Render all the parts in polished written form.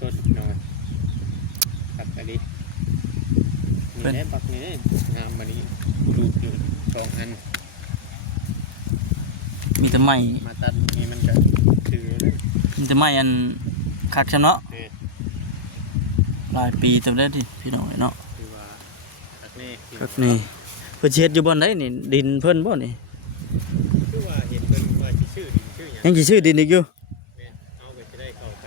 ต้นน้อยตัดไปดินี่ได้บักนี่ได้งามมานี้ดูอยู่2 อันมีแต่ไม้มาตัดนี่มันจะถือเลย มีแต่ไม้อันคักชะเนาะหลายปีเต็มได้ดิพี่น้องเนาะคือว่าตัดนี่เพิ่นสิเฮ็ดอยู่บ่อนใดนี่ดินเพิ่นบ่นี่คือว่าเห็นเพิ่นว่าสิชื่อดินชื่อหยังยังสิชื่อดินอีกอยู่แม่นเอาไปจะได้เข้าไป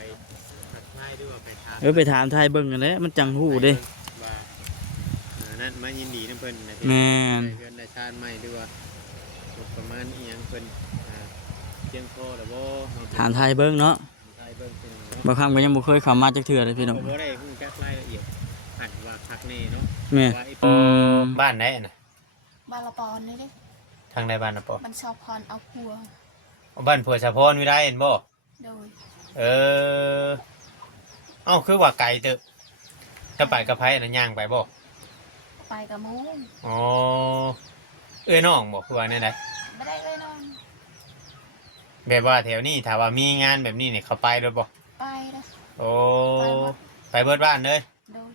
ทักทายด้วยว่าไปถามไปถามทายเบิ่งนั่นแหละมันจังฮู้เด้ว่านั่นมายินดีนำเพิ่นนะแม่นเพิ่นได้ชาติใหม่ด้วยว่าประมาณอีหยังเพิ่นเพียงพอแล้วบ่ถามทายเบิ่งเนาะทายเบิ่งเป็นบ่คำก็ยังบ่เคยเข้ามาจักเทื่อเลยพี่น้องบ่ได้ฮู้จักรายละเอียดหันว่าคักแน่เนาะแม่บ้านไหนน่ะบ้านละปอนนี่ดิทางใดบ้านน่ะปอมันชอบพรเอาพัวบ้านผัวสะพรวิไลเห็นบ่โดยเอ้าคือว่าไกลเด้อถ้าไปกับไผน่ะย่างไปบ่ไปกับหมู่อ๋อน้องบ่คือว่าแนวใดบ่ได้เลยน้องแบบว่าแถวนี้ถ้าว่ามีงานแบบนี้เนี่ยเขาไปด้วยบ่ไปเด้อโอ้ไปเบิดบ้านเลยโดย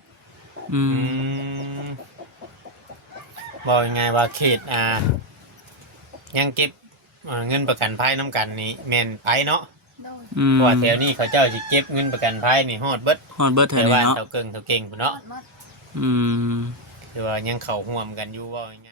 บอกยังไงว่าเขตยังเก็บเงินประกันภัยน้ำกันนี่แม่นไปเนาะเพราะว่าแถวนี้เขาเจ้าสิเก็บเงินประกันภัยนี่ฮอดเบิดแถวนี้เนาะเท่าเก่งพุ่นเนาะคือว่ายังเข้าร่วมกันอยู่ว่ายังไง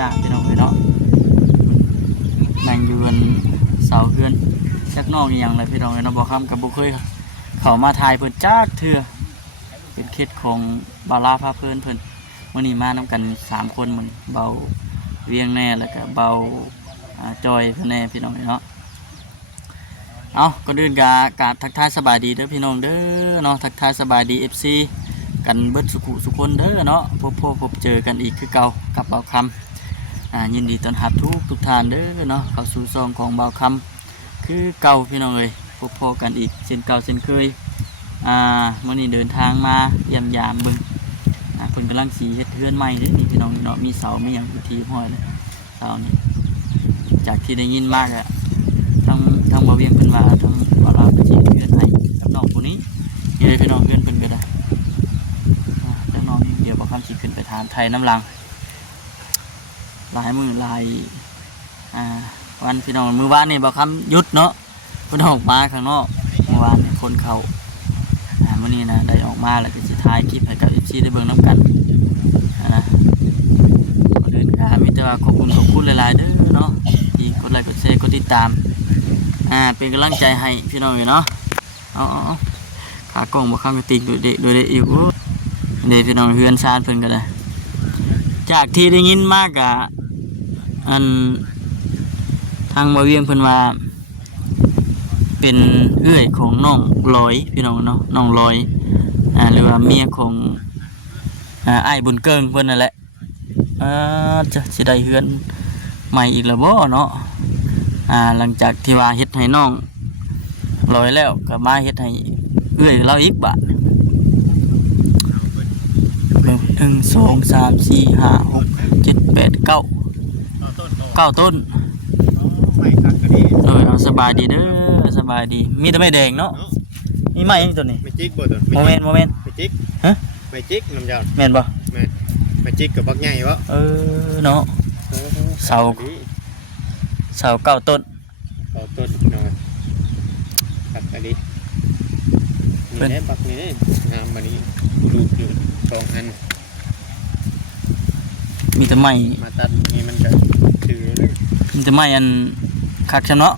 จ้าพี่น้องเนาะนั่งอยู่บนเสาเฮือนชักนอกอย่างไรพี่น้องเนาะบ่คำกับบ่เคยเข้ามาถ่ายเพิ่นจ้าเทื่อเป็นเคสของบาลาพาเพิ่นมื้อนี้มานํกัน3 คนมื้อเบาเวียงแน่แล้วก็เบาจอยเพิ่นแน่พี่น้องเนาะเอาก่อนอื่นก็ทักทายสบายดีเด้อพี่น้องเด้อเนาะทักทายสบายดี FC กันเบิดสุคนเด้อเนาะพบเจอกันอีกคือเก่ากับเบาคำยินดีต้อนรับทุกท่านเด้อเนาะเข้าสู่ซองของเบาคำคือเก่าพี่น้องเลยพบกันอีกเช่นเก่าเช่นเคยมื้อนี้เดินทางมาเยี่ยมยามเบิ่งเพิ่นกำลังสิเฮ็ดเรือนใหม่เด้อนี่พี่น้องเนาะมีเสามีหยังอยู่ที่ห้อยเลยเสานี่จากที่ได้ยินมากอะทั้งบ่เวียงเพิ่นว่าทั้งบ่ลาวก็สิเฮ็ดเรือนให้กับน้องผู้นี้นี่เลยพี่น้องเรือนเพิ่นก็ได้จังน้องเดี๋ยวบ่คำสิขึ้นไปถามไทยน้ำลังหลายมื้อหลายวันพี่น้องมื้อวานนี่บ่คำหยุดเนาะเพิ่นออกมาข้างนอกเมื่อวานนี่คนเข้ามื้อนี้นะได้ออกมาแล้วก็สิถ่ายคลิปให้กับ FC ได้เบิ่งนํกันนะก่อนอื่นก็มีแต่ว่าขอบคุณหลายๆเด้อเนาะที่กดไลค์กดแชร์กดติดตามเป็นกำลังใจให้พี่น้องอยู่เนาะเอาขากล้องบ่คำก็ติดโดยเด็กอยู่นี่พี่น้องเฮือนซ่านเพิ่นก็ได้จากที่ได้ยินมากอะทางบ่เวียงเพิ่นว่าเป็นเอื้อยของน้องลอยพี่น้องเนาะน้องลอยหรือว่าเมียของอ้ายบุญเกิงเพิ่นนั่นแหละจะสิได้เฮือนใหม่อีกแล้วบ่เนาะหลังจากที่ว่าเฮ็ดให้น้องลอยแล้วก็มาเฮ็ดให้เอื้อยเราอีกบาด1 2 3 4 5 6 7 8 9 ต้นเอาสบายดีเด้อสบายดีมีแต่ไม่แดงเนาะมีไม้ยังตัวนี้ไม่จิกบ่ตัวโมเมนต์ไม่จิกฮะไม่จิกน้ำยาแม่นบ่ไม่จิกกับบักใหญ่บ่เนาะเสา9 ต้นเนาะตัดไปดินี่ได้บักนี่งามมานี้ดูอยู่2 อันมีแต่ไม้มาตัดนี่มันจะถือเลยมีแต่ไม้อันคักชะเนาะ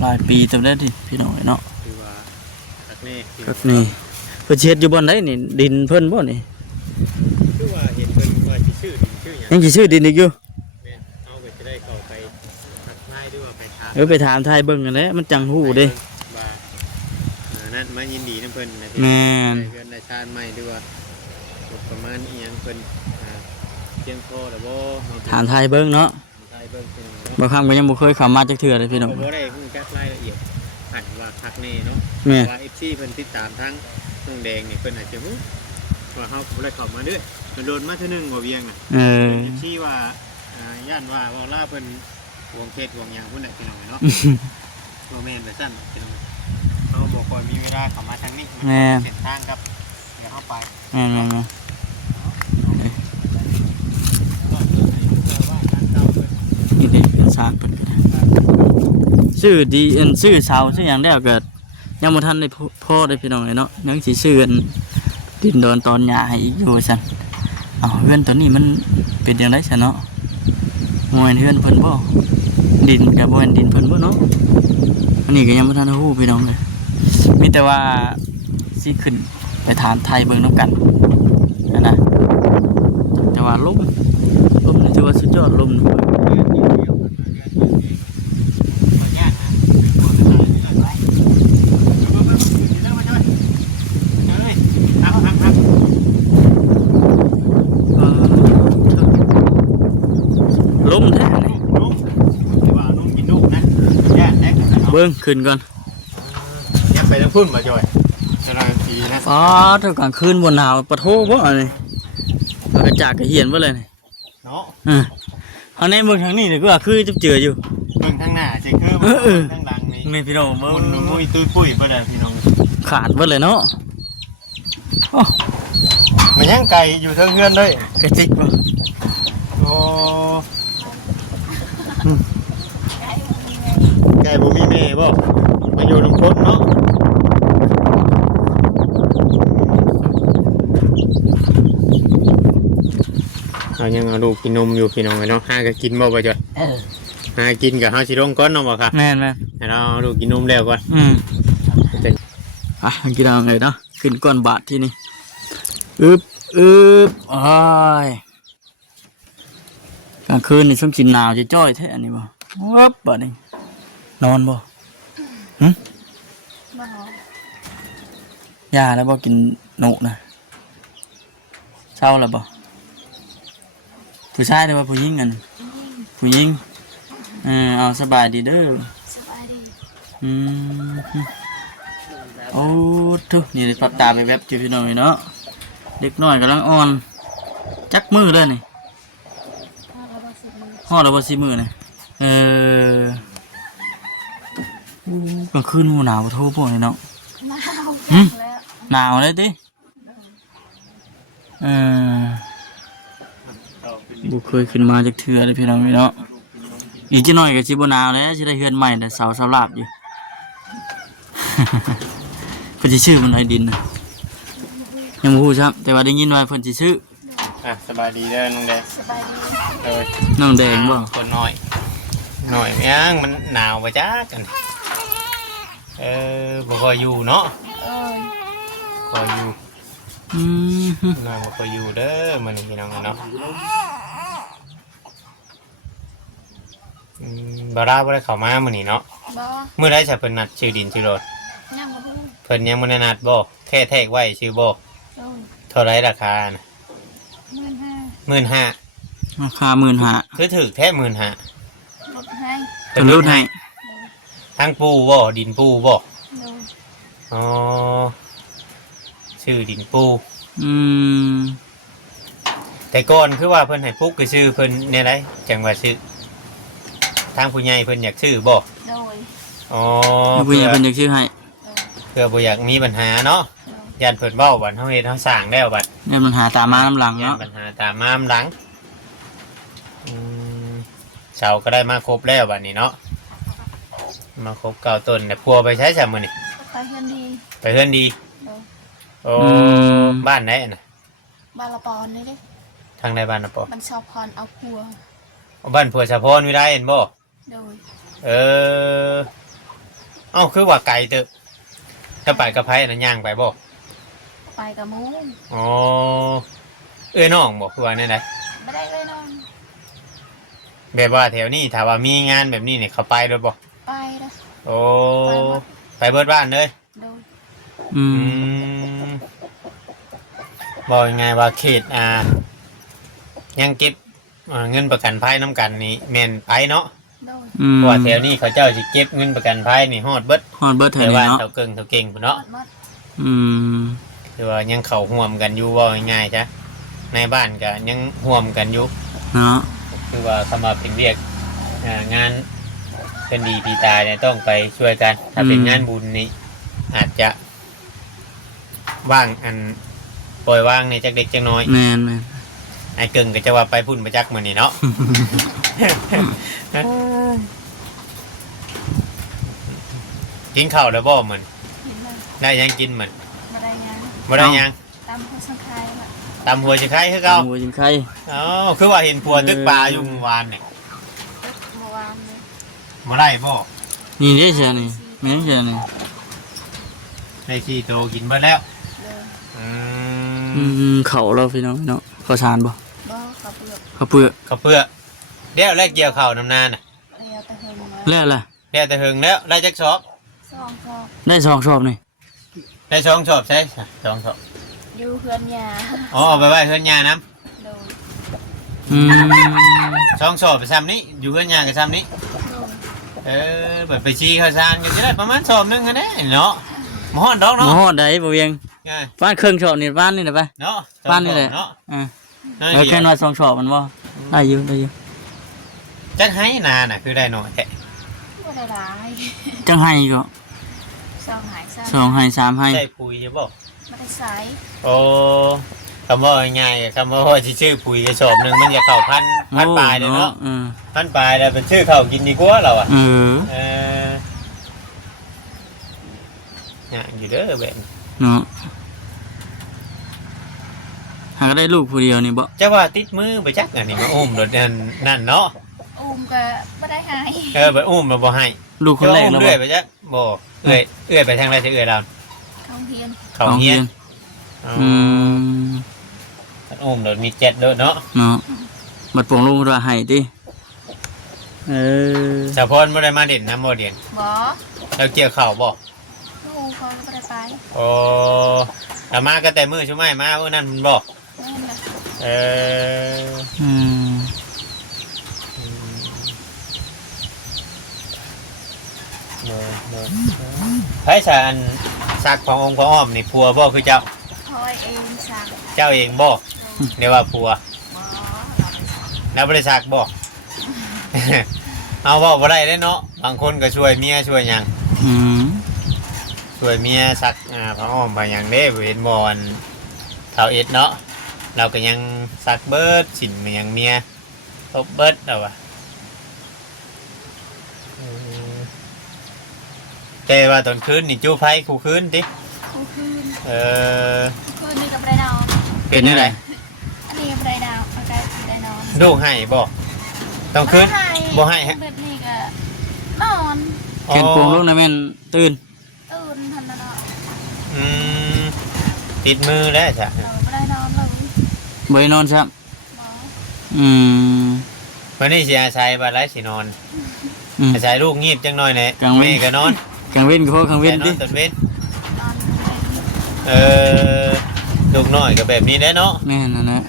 หลายปีเต็มได้ดิพี่น้องเนาะคือว่าคักนี่เพิ่นสิเฮ็ดอยู่บ่อนใดนี่ดินเพิ่นบ่นี่คือว่าเห็นเพิ่นว่าสิชื่อดินชื่อหยังยังสิชื่อดินอีกอยู่แม่นเอาไปจะได้เข้าไปทักทายด้วยว่าไปถามไปถามทายเบิ่งนั่นแหละมันจังฮู้เด้ว่านั่นมายินดีนำเพิ่นนะแม่นเพิ่นได้ชาติใหม่ด้วยว่าประมาณอีหยังเพิ่น พียงพอแล้วบ่ ถามไทยเบิ่งเนาะ ไทยเบิ่งพี่น้อง บ่คำก็ยังบ่เคยเข้ามาจักเทื่อเลยพี่น้อง บ่ได้ฮู้จักรายละเอียดหันว่าคักแน่เนาะ แม่ ว่า FC เพิ่นติดตามทั้งน้องแดงนี่เพิ่นอาจจะฮู้ว่าเฮาบ่ได้เข้ามาเด้อมันโดนมาเทื่อนึงบ่เวียงน่ะ FC ว่าย่านว่าเว้าลาเพิ่นห่วงเขตห่วงหยังพุ่นน่ะพี่น้องเนาะ บ่แม่นไปซั่นพี่น้องเขาบ่ค่อยมีเวลาเข้ามาทางนี้มันเส้นทางครับเดี๋ยวเฮาไป แม่น ๆนี่เด้เป็นสร้างเพิ่นก็ได้ชื่อดีชื่อเสาชื่อหยังแล้วก็ยังบ่ทันได้พอได้พี่น้องเนาะยังสิชื่อดินดอนตอนหญ้าให้อีกอยู่ซั่นเฮือนตัวนี้มันเป็นจังได๋ซั่นเนาะบ่แม่นเฮือนเพิ่นบ่ดินก็บ่แม่นดินเพิ่นบ่เนาะอันนี้ก็ยังบ่ทันรู้พี่น้องเลยมีแต่ว่าสิขึ้นไปถามไทยเบิ่งนำกันนะแต่ว่าลมนี่ถือว่าสุดยอดลมนี่ลมแท้นี่เบิ่งขึ้นก่อน ยับไปทางพุ่นมาจอยจะนานทีนะ เท่ากลางคืนบ่หนาวปะโทบ่อันนี้กระจากกระเหียนบ่เลยนี่ เนาะ อันนี้เบิ่งทางนี้นี่ก็ว่าคือจะเจืออยู่ เบิ่งทางหน้าเจ๊คือเบิ่งทางหลังนี่ นี่พี่น้องเบิ่ง มุนมุ้ยตุ้ยปุ้ยบ่ได้พี่น้อง ขาดเบิดเลยเนาะโอ้ มันยังไก่อยู่เทิงเฮือนด้วย กระจิกบ่ โอ้ไก่บ่มีแม่บ่มาอยู่นำคนเนาะเอายังเอาลูกกินนมอยู่พี่น้องเนาะหาก็กินบ่บ่จ้ะหากินกับเฮาสิลงก่อนเนาะบ่ครับ แม่น ให้เราเอาลูกกินนมแล้วก่อน กินเอาไงเนาะขึ้นก้อนบาทที่นี่อ้ายกลางคืนนี่ช่วงกินหนาวจะจ้อยแท้อันนี้บ่วับบัดนี้นอนบ่ บ่หอม ยาแล้วบ่กินหนูนะเช้าแล้วบ่ผู้ชายหรือว่าผู้หญิงกันผู้หญิงเอาสบายดีเด้อ สบายดี โอ้ทุนี่ได้ปับตาไปแวบอยู่พี่น้อยเนาะเด็กน้อยกำลังอ่อนจักมือเลยนี่ ถ้าเราบ่สิมือ ห่อแล้วบ่สิมือนี่กลางคืนหนาวโทพวกนี้เนาะ หนาว หึ แล้ว หนาวเลยติบุเคยขึ้นมาจากเถื่อเลยพี่น้องเนาะอีกจะหน่อยกับชิบหนาวแล้วจะได้เฮือนใหม่แต่เสาลาบอยู่ เพิ่นสิชื่อมันไอ้ดินน่ะยังบ่ฮู้ครับแต่ว่าได้ยินว่าเพิ่นสิชื่อ สบายดีเด้อน้องแดง สบายดี น้องแดงบ่ คนน้อยหน่อยยังมันหนาวบ่จักกันบ่ค่อยอยู่เนาะ ค่อยอยู่ น้ำบ่ค่อยอยู่เด้อมื้อนี้พี่น้องเนาะบ่ได้เข้ามามื้อนี้เนาะ บ่ มื้อใดจะเพิ่นนัดชื่อดินชื่อรถ ยังบ่ฮู้ เพิ่นยังบ่ได้นัดบ่แค่แทกไว้ชื่อบ่ โดย เท่าไรราคาน่ะ 15,000 ราคา15,000 คือถูกแท้15,000 ลดให้ เพิ่นลดให้ ทั้งปูบ่ดินปูบ่ โดย อ๋อชื่อดินปู แต่ก่อนคือว่าเพิ่นให้ปลูกคือชื่อเพิ่นเนี่ยไรจังว่าชื่อทางผู้ใหญ่เพิ่นอยากชื่อบ่ โดย อ๋อ ผู้ใหญ่เพิ่นอยากชื่อให้ เพื่อบ่อยากมีปัญหาเนาะยันเพิ่นเว้าบัดเฮาเฮ็ดเฮาสร้างแล้วบัด เนี่ยมันหาตามมาน้ำหลัง ยัน เนาะ ปัญหาตามมาหลังเสาก็ได้มาครบแล้วบัดนี้เนาะมาครบ9ต้นแต่พัวไปใช้ซะมื้อนี้ ไปเฮือนดี ไปเฮือนดี โดย โอ้บ้านไหนน่ะ บาลปอนนี่เด้ ทางใดบ้านน่ะปอ มันชอบพรเอาพัว บ้านผัวสะพรวิไลเห็นบ่ โดย เอ้าคือว่าไกลเตอะถ้าไปกับไผน่ะย่างไปบ่ ไปกับหมู อ๋อน้องบ่คือว่าแนั่นแหละ ไม่ได้เลยน้อง แบบว่าแถวนี้ถ้าว่ามีงานแบบนี้เนี่ยเขาไปด้วยบ่ ไปเด้อ โอ้ไปเบิดบ้านเลย โดย บอกยังไงว่าเขต ยังเก็บเงินประกันภัยน้ำกันนี่แม่นไผเนาะ โดย เพราะว่าแถวนี้เขาเจ้าสิเก็บเงินประกันภัยนี่ฮอดเบิด ฮอดเบิดเท่า แต่ นี้ ว่า เนาะ เท่าเก่งพุ่นเนาะ หมด อืม คือว่ายังเข้าร่วมกันอยู่ว่าง่ายๆจ้ะในบ้านก็ยังร่วมกันอยู่ เนาะ คือว่าเข้ามาเป็นเรียกงานเป็นดีปีตายเนี่ยต้องไปช่วยกัน ถ้าเป็นงานบุญนี่อาจจะว่างอันปล่อยว่างในจักเด็กจักน้อย แม่น ไอ้เกิงก็จะว่าไปพุ่นไปจักมื้อนี่เนาะ กินข้าวแล้วบ่เหมือน เห็นเลย ได้ยังกินเหมือน มาได้ยัง บ่ได้ยัง ตามผู้สังคายละ ตำหัวสิไข่คือ เก่า เก่า หัวจิงไข่ อ๋อคือว่าเห็นผัวตึกปลาอยู่เมื่อวานเนี่ย เมื่อวานนี้ บ่ได้บ่ นี่เด้เสียนี่แม่นเสียนี่ ได้ขี้โตกินเบิดแล้ว เลย อื อื ม มเขาเราพี่น้องเนาะข้าวสารบ่ บ่ขับเลือก ข้าวเปลือก ข้าวเปลือกเดี๋ยวแลกเกี่ยวข้าวน้ำนานน่ะ เรียวแต่เฮงมา แล้วล่ะ เดี๋ยวแต่หึงแล้วได้จักชอบ ซองก็ ได้สองชอบนี่ ได้ช่องชอบใช่ช่องชอบ อยู่เพื่อนยา อ๋อเอาไปไว้เฮือนยาน้ โดย อืม ำช่องชอบไปซ้ำนี้อยู่เฮือนยากับซ้ำนี้ โดย แบบไปชี้ข้าวสารก็จะได้ประมาณชอบนึงกันแน่เนาะมาฮ้อนดอก หม้ เนาะ อใดบ่เวียง ง่าย บ้านเครื่องชอบนี่บ้านนี่แหละไป เนาะ บ้านนี่แหละ เนาะ อ่า นั่น แล้ว สิ แค่น้อยสองชอบมันบ่ได้อยู่ได้อยู่ จักให้นาน่ะคือได้หน่อยแท้ บ่ได้หลาย จังให้ก็ ซองหายซะ สองให้สามให้ ใช่ปุ๋ยจะบอก ไม่ได้ใส่ โอ้คำว่าง่ายๆคำว่าที่ชื่อปุ๋ยกระสอบหนึ่งมันจะเข้าพันปลายเลยเนาะ อืม พันปลายแล้วเป็นชื่อเขากินดีกว่าเราอ่ะ เออ เออเนี่ยอยู่เด้อแบบ เนาะหากได้ลูกผู้เดียวนี่บ่ จะว่าติดมือไปจักอันนี้มาอุ้มรถนั่นเนาะ อุ้มก็ไม่ได้หาย ไปอุ้มมาบ่ให้ ลูกคน จะ แร ว่าก อุ้ม แล้ว เรื่ บ่ อยไปจักบ่เอื้อยไปทางไรจะเอื้อยเรา เข้าเฮียน เขาเฮียน อืม อุ้มรถมีเจ็ดเด้อเนาะ เนาะบัดโป่งลูกว่าให้ติเออ สะพรบ่ได้มาเด่นนะบ่เด่น บ่ แล้วเกี่ยวเข่าบ่ ลูกเขาไม่ได้ไป โอ้แต่มาก็แต่มือชุ่มไม่มาวันนั้นมันบอก แม่นละ เออ อืม ไพ่สารสักขององค์พระอ้อมนี่พัวบ่คือเจ้า คอยเองสั่ง เจ้าเองบ่เรียกว่าพัว บ่ แล้วบริษัทบ่ เอาบ่บ่ได้เด้เนาะบางคนก็ช่วยเมียช่วยหยัง อืม ช่วยเมียสักพระอ้อมไปหยังเด้เห็นบ่อันเท่าเอ็ดเนาะเราก็ยังสักเบิดสินมาหยังเมียทบเบิดแล้วว่ะแต่ว่าตอนคืนนี่จู้ไพ่คู่คืนติ คู่คืน เออ คืนนี้กับไรนอน เป็นจังได๋ อันนี้กับไรดาวเอาได้ได้นอน ลูกให้บ่ต้องคืนบ่ให้ฮะ แบบนี้ก็นอน เขียนโป่งลูกนะแม่นตื่น ตื่นทันนะเนาะ อืมติดมือแล้วจ้ะ ไม่ได้นอนเลย บ่ได้นอนซับ บ่ อืม วันนี้สิอาศัยบ่ได้สินอน อืม อาศัยลูกงีบจังหน่อยแหละ กลางเว้น แม่ก็นอน กลางเว้นก็พอกลางเว้น แต่นอ ติ นตอนเว้น นอนเลย เออลูกน้อยก็แบบนี้แหละเนาะ แม่นนั่นแหละ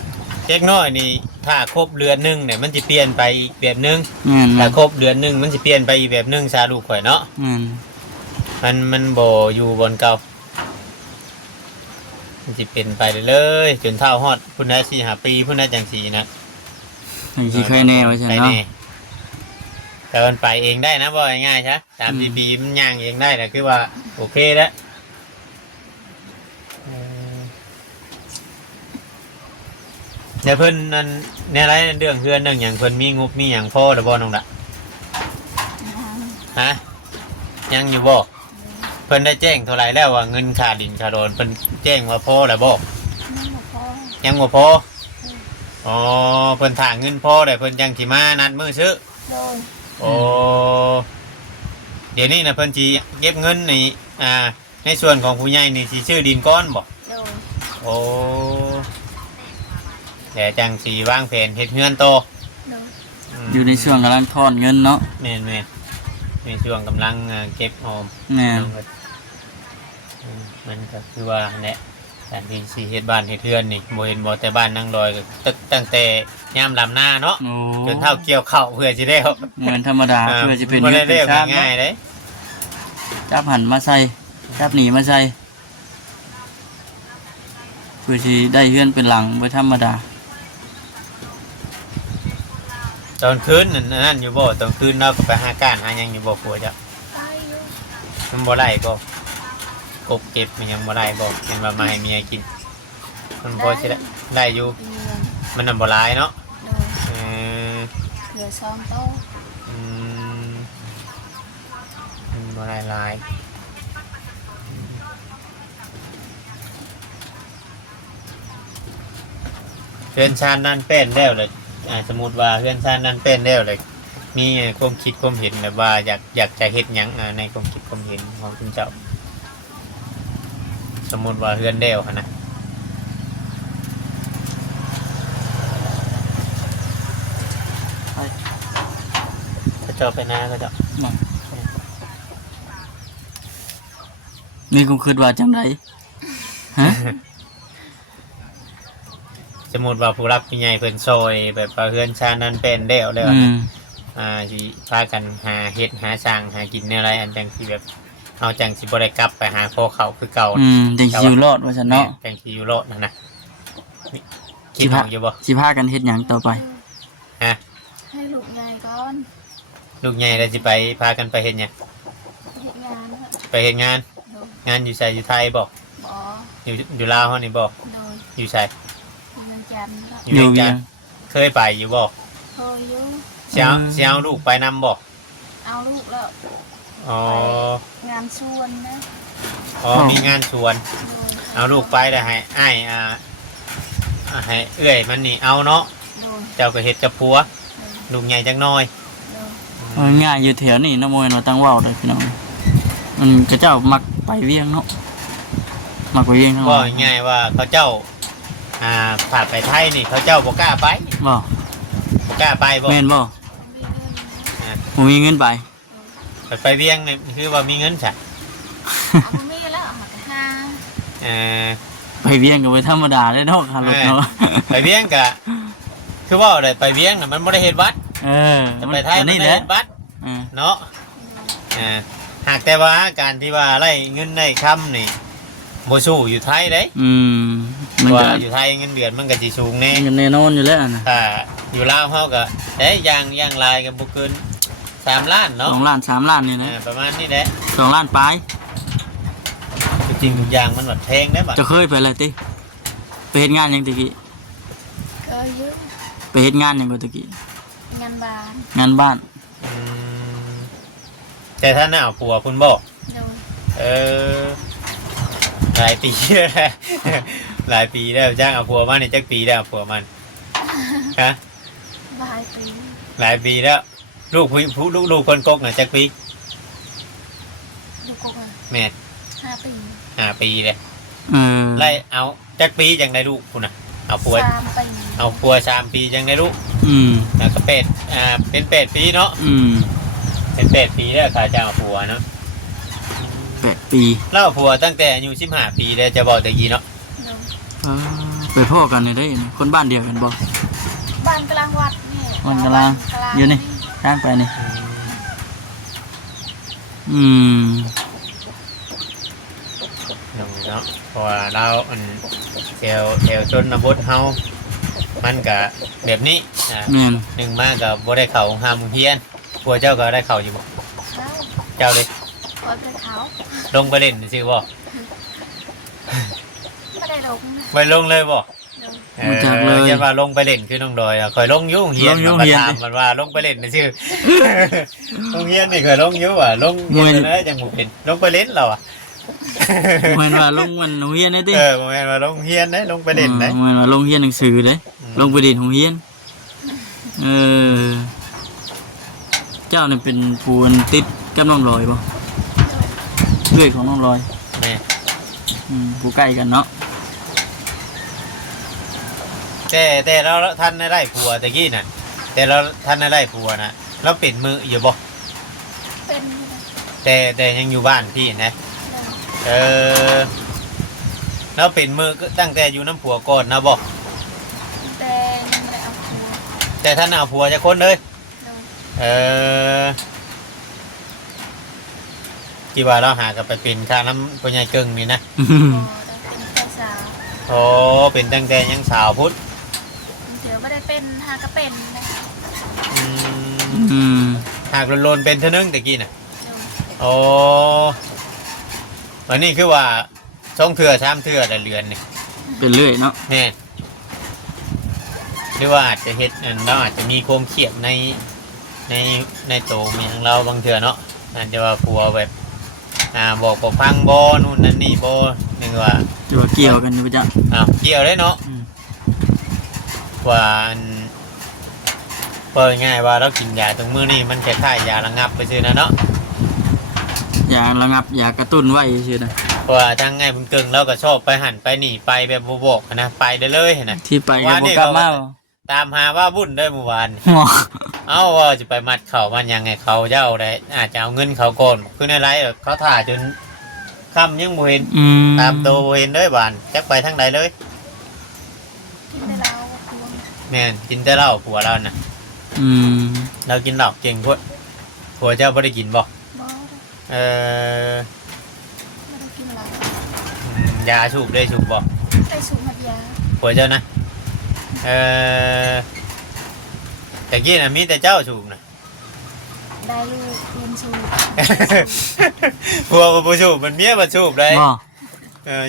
เด็กน้อยนี่ถ้าครบเดือนหนึงเนี่ยมันสิเปลี่ยนไปอีกแบบหนึง แม่น ถ้า นะ ครบเดือนหนึงมันสิเปลี่ยนไปอีกแบบหนึงซาลูกข่อยเนาะ แม่น มันบ่อยู่บนเก่ามันสิเป็นไปเรื่อยๆจนเท่าฮอดพุ่นได้4-5 ปีพุ่นได้จังสีนะ ให้สิใครแน่ว่าซั่น ไป เนาะ แแต่มันไปเองได้นะบ่ง่ายๆใช่3-4 ปีมันย่างเองได้นะคือว่าโอเคแล้วเดี๋ยวเพิ่นนั่นในไรเรื่องเพื่อนเรื่องอย่างเพิ่นมีงบมีอย่างพ่อหรือบ่น้องละฮะยังอยู่บ่เพิ่นได้แจ้งเท่าไหรแล้วว่าเงินค่าดินค่าโดนเพิ่นแจ้งว่าพ่อแล้วบ่ นั่งกับพ่อ ยังบ่พออ๋อเพิ่นถางเงินพ่อได้เพิ่นยังสิมานัดมื้อซื้อ โดย โอ้เดี๋ยวนี้นะเพิ่นสิเก็บเงินนี่ในส่วนของผู้ใหญ่นี่สิชื่อดินก้อนบ่ โดย โอ้แต่จังสีวางแผนเฮ็ดเฮือนโต โดย อยู่ในช่วงกำลังทอนเงินเนาะ แม่นแม่นในช่วงกำลังเก็บหอม แม่น มันก็คือว่าแหละ การที่สิเฮ็ดบ้านเฮ็ดเรือนนี่บ่เห็นบ่แต่บ้านนางลอยก็ตั้งแต่ยามลำหน้าเนาะ โอ้ จนเท่าเกี่ยวข้าวเพื่อสิได้เอา เหมือนธรรมดาเพื่อจะเป็น บ่ เงิ ได้ น เรี เป็ ย น ก ชาติ ง่ายๆเด้ จับหันมาใส่จับหนีมาใส่เพื่อสิได้เฮือนเป็นหลังบ่ธรรมดา ตอนคืนนั่นอยู่บ่ตอนคืนเราก็ไปหาการหาหยังอยู่บ่ผัวจ้ะ ไปอยู่ มันบ่ได้บ่กบเก็บมันยังบ่ได้บ่เห็นว่ามาให้เมียกินมันพอสิได้อยู่ เดือน มันนำบ่หลายเนาะ โดย เออ เหลือซองโตะ อืมมันบ่ได้หลายเพื่อนชาตินั่นเป็นแล้วเลยสมมุติว่าเพื่อนชาตินั่นเป็นแล้วเลยมีความคิดความเห็นแบบว่าอยากจะเฮ็ดหยังในความคิดความเห็นของคุณเจ้า สมมุติว่าเพื่อนเดียวหั่นนะก็เจ้าไปนาก็เจ้า นี่กูคิดว่าจังไดฮะ สมมุติว่าผู้รับผู้ใหญ่เพิ่นซอยแบบว่าเพื่อนชาตินั้นเป็นเดียวแล้ว อื นะ ม สิพากันหาเฮ็ดหาสร้างหากินแนวไรอันจังสิแบบเอาจังสิบ่ได้กลับไปหาพ่อเขาคือเก่า อืมจังสิอยู่รอดว่าซั่นเนาะ จังสิอยู่โลดนั่นนะนี่คิดออกอยู่บ่ สิพากันเฮ็ดหยังต่อไป ฮะ ให้ลูกใหญ่ก่อน ลูกใหญ่แล้วสิไปพากันไปเฮ็ดหยัง เฮ็ดงานเถอะ ไปเฮ็ดงาน โดย งานอยู่ไสอยู่ไทยบ่ บ่ อยู่ลาวเฮานี่บ่ โดย อยู่ไส เรือนจันทร์แล้ว อยู่เวียงจันทน์เคยไปอยู่บ่ เคยอยู่ สิเอาลูกไปนำบ่ เอาลูกแล้ว อ๋อ ไปงานชวนนะ อ๋อมีงานสวน โดย เอาลูกไปแล้วให้อ้ายให้เอื้อยมันนี่เอาเนาะ โดย เจ้าก็เฮ็ดกับผัว โดย ลูกใหญ่จักหน้อย โดย เอาง่ายอยู่แถวนี้นะโมยเราตั้งเว้าได้พี่น้องมันก็เจ้ามักไปเวียงเนาะมักไปเวียงทั้ง ก็ วัน ง่ายว่าเขาเจ้าผ่านไปไทยนี่เขาเจ้าบ่กล้าไป บ่ บ่กล้าไปบ่ แม่นบ่ มีเงินนะบ่มีเงินไป ไปเวียงนี่คือว่ามีเงินจ้ะ เอาบ่มีแล้วเอาหากะหา เอ่อ ไปเวียงก็ไปธรรมดาเลยเนาะคันรถเนาะ ไปเวียงก็คือว่าได้ไปเวียงน่ะมันบ่ได้เฮ็ดวัด เออ แต่ไปไทยมัน นี่ ได้ แหละ เฮ็ดวัด เออ เนาะหากแต่ว่าการที่ว่าไล่เงินได้ค่ำนี่บ่สู้อยู่ไทยเด้ อืมมัน ว่า ก็ อยู่ไทยเงินเดือนมันก็สิสูงแน่ มันก็แน่นอนอยู่แล้วนะ ถ้าอยู่ลาวเฮาก็อย่างลายก็บ่เกิน3 ล้านเนาะ 2 ล้าน3 ล้านนี่นะ ประมาณนี้แหละ 2 ล้านปลาย จริงๆทุกอย่างมันแบบแพงได้บัด จะเคยไปเลยติไปเฮ็ดงานหยังตะกี้ เคยอยู่ ไปเฮ็ดงานหยังบ่ตะกี้ งานบ้าน งานบ้าน อืมแต่ถ้าหน้าผัวคุณบอก โดย เออหลายปีแล้ว หลายปีแล้วจ้างเอาผัวมาในจักปีแล้วเอาผัวมันฮะ หลายปี หลายปีแล้ว ลูกคนกกน่ะจักปี ลูกกบอ่ะ แม่น 5 ปี 5 ปีเลย เออ ไล่เอาจักปีจังได้ลูกคุณน่ะเอาผัว 3 ปี เอาผัว3 ปีจังได้ลูก อืม แล้วก็เป็น8 ปีเนาะ อืม เป็น8 ปีแล้วค่ะจ้างเอาผัวเนาะ 8 ปี เล่าผัวตั้งแต่อายุ15 ปีแล้วจะบอกตะกี้เนาะ โดย อ่าไปพ่อกันนี่ได้นี่คนบ้านเดียวกันบ่ บ้านกลางวัดนี่ บ้านกลางอยู่นี่ ข้างไปนี่อืม เนาะเพราะว่าเราแถวชนบทเฮามันก็แบบนี้แม่น หนึ่งมากกับบ่ได้เข้าหามเฮียนผัวเจ้าก็ได้เข้าอยู่บ่ เขา เจ้าเลย คอยไปเขา ลงไปเล่นซื่อบ่ ไม่ได้ลงนะ ไปลงเลยบ่ โดย อย่าว่าลงไปเล่นคือน้องดอยคอยลงอยู่เฮียนมาถามมันว่าลงไปเล่นซื่อ โรงเรียนนี่เคยลงอยู่อ่ะลงเฮียนนะจังบ่เป็นลงไปเล่นเราอ่ะ เหมือนว่าลงวันโรงเรียนได้ติ บ่แม่นว่าลงเฮียนนะลงไปเล่นนะ เหมือนว่าลงเรียนหนังสือเด้ลงไปเรียนโรงเรียนเออเจ้านี่เป็นผู้ติดกับน้องลอยบ่เพื่อนของน้องลอย แม่ ผู้ใกล้กันเนาะ แต่เราท่านได้ผัวตะกี้น่ะแต่เราท่านได้ผัวน่ะเราเป็นมืออยู่บ่ เป็น แต่ยังอยู่บ้านพี่นะ โดย เออ แล้วเป็นมือก็ตั้งแต่อยู่น้ำผัวก่อนนะบอก แต่ยังไม่ได้เอาครัว แต่ท่านเอาผัวจะคนเลย โดย เออที่ว่าเราหากันไปเป็นข้าน้ำปัญญาเกิงนี่นะ พอได้เป็นแค่สาว โอ้เป็นตั้งแต่ยังสาวพุทธ เดี๋ยวไม่ได้เป็นหากระเป็นนะคะ อืม อืม หากโลนๆเป็นเท่านึงตะกี้น่ะ โดย โอ้วันนี้คือว่าช่องเถื่อช้ามเถื่อแต่เรือนนี่ เป็นเรื่อยเนาะ แน่หรือว่าอาจจะเฮ็ดอันเราอาจจะมีโคมเขียบในในโตมีของเราบางเถื่อเนาะอาจจะว่าผัวแบบบอกปกพังบอนู่นนั่นนี่บอนึกว่า จะว่าเกี่ยวกันอยู่จ้ะ เกี่ยวได้เนาะ อืม ว่าอันเปิดง่ายว่าเรากินยาตรงมือนี่มันคล้ายๆยาระงับไปซื้อนะเนาะ อย่าระงับอย่ากระตุ้นไว้ซื่อนะ เพราะว่าทางง่ายพุ่นเกิงเราก็ชอบไปหันไปหนีไปแบบบ่บอกนะไปได้เลยนะ ที่ไปก็บ่กลับมา ตามหาว่าบุญได้เมื่อวาน หัว เอ้าว่าจะไปมัดเขามันยังไงเขาเจ้าได้อาจจะเอาเงินเขาก่อนคือในไรเขาถ่าจนค่ำยังบ่เห็น อืม ตามโตบ่เห็นเลยบานจักไปทางใดเลย กินได้แล้วครัว แม่นกินแต่เหล้าผัวเราน่ะ อืม เรากินเหล้าเก่งพวดผัวเจ้าบ่ได้กินบ่ บอส เออ ไม่ได้กินอะไร ยาสูบได้สูบบ่ ได้สูงหัดยา ผัวเจ้านะเออแต่กี้น่ะมีแต่เจ้าสูบน่ะ ได้ลูกเรียนสูง ผัวบ่สูบมันเมียบ่สูบได้ บ่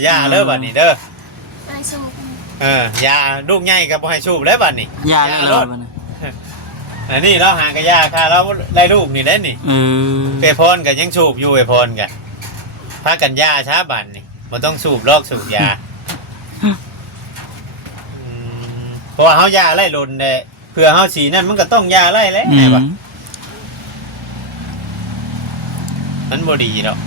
ยาเด้อบัดนี้เด้อ ได้สูง ยาลูกใหญ่ก็บ่ให้สูบแล้วบัดนี้ ยาแล้ว ร บ่ ถ นะ อันนี้เราหากะยาค่ะเราได้ลูกนี่ได้นี่ เออ เปพรก็ยังสูบอยู่เปพรก็พากันยาช้าบัดนี่บ่ต้องสูบลอกสูบยาเพราะว่าเฮายาไล่ลนเด้เพื่อเฮาสีนั่นมันก็ต้องยาไล่แล้ว อื ไง ม วะมันบ่ดีเนาะ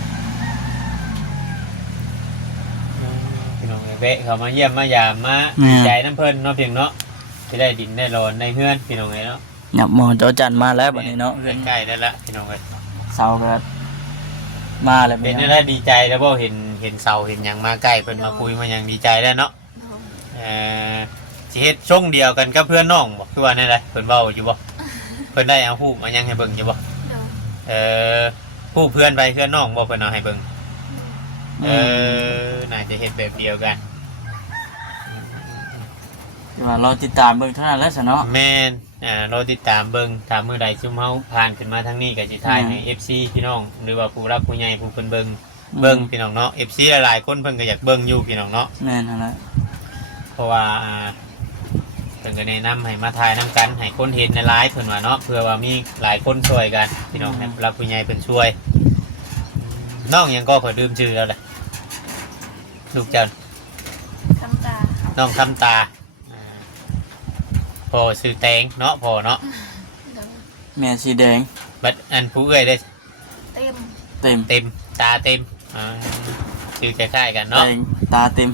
พี่น้องแวะเขามาเยี่ยมมายามมาดีใจน้ำเพิ่นเนาะเพียงเนาะสิได้ดินได้รอนได้เฮือนพี่น้องเอ้ยเนาะ เนี่ยหมอจอจันมาแล้วบัดนี้เนาะ ใกล้ๆได้ละพี่น้องเอ้ย เสาก็มาแล้ว เป็น นี่ ได้ดีใจแล้วบ่เห็นเสาเห็นหยังมาใกล้เพิ่นมาคุยมาหยังดีใจแล้วเนาะ โดย สิเฮ็ดช่งเดียวกันกับเพื่อนน้องบ่คือว่าแน่ใดเพิ่นเว้าอยู่บ่เพิ่นได้เอารูปมาหยังให้เบิ่งอยู่บ่ โดย ผู้เพื่อนไปเพื่อนน้องบ่เพิ่นเอาให้เบิ่ง อืม น่าจะเฮ็ดแบบเดียวกัน คือว่าเราติดตามเบิ่งเท่านั้นแหล้วซะเนาะ แม่นเราติดตามเบิ่งถามมื้อใดซุมเฮาผ่านขึ้นมาทางนี้ก็สิถ่ายให้ FC พี่น้องหรือว่าผู้รักผู้ใหญ่ผู้เพิ่นเบิ่งพี่น้องเนาะ FC หลายๆคนเพิ่นก็อยากเบิ่งอยู่พี่น้องเนาะ แม่นหั่นแหละ เพราะว่าเพิ่นก็แนะนำให้มาถ่ายนํกันให้คนเห็นในไลฟ์เพิ่นว่าเนาะเพื่อว่ามีหลายคนช่วยกันพี่น้องให้ผู้รักผู้ใหญ่เพิ่นช่วยน้องหยังก็ขอดื่มชื่อแล้วแหละลูกเจ้า คำตา น้องคำตาพอซื้อแตงเนาะพอเนาะ โดย แม่สีแดง บัดอันผู้เอ้ยได้ เต็ม เต็ม เต็มตาเต็มชื่อคล้ายๆกัน แด เนาะ งตาเต็ม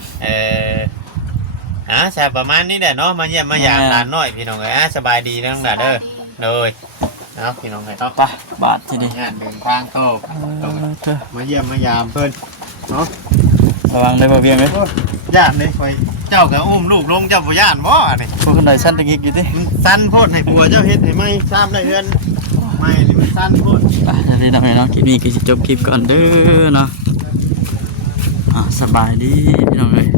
ใช่ประมาณนี้แหละเนาะมาเยี่ยมมายาม แม่ หลานน้อยพี่น้องเอ้ยสบายดีนะน้องหลานเด้อเลยเนาะพี่น้องเอ้ยเนาะ ไปบาททีนี้ งานเดินทางโตมาเยี่ยมมายามเพิ่นเนาะ ระวังได้บ่เบียงเอ้ย ญาติเลยไปเจ้าก็อุ้มลูกลงเจ้าบ่ย่านบ่นี่ พวกคนใดสั้นตะกี้อยู่ติ มันสั้นโพดให้ผัวเจ้าเฮ็ดให้ไม่ทราบได้เดือนไม่นี่มันสั้นโพด ไปพี่น้องเนาะคลิปนี้ก็สิจบคลิปก่อนเด้อเนาะสบายดีพี่น้องเอ้ย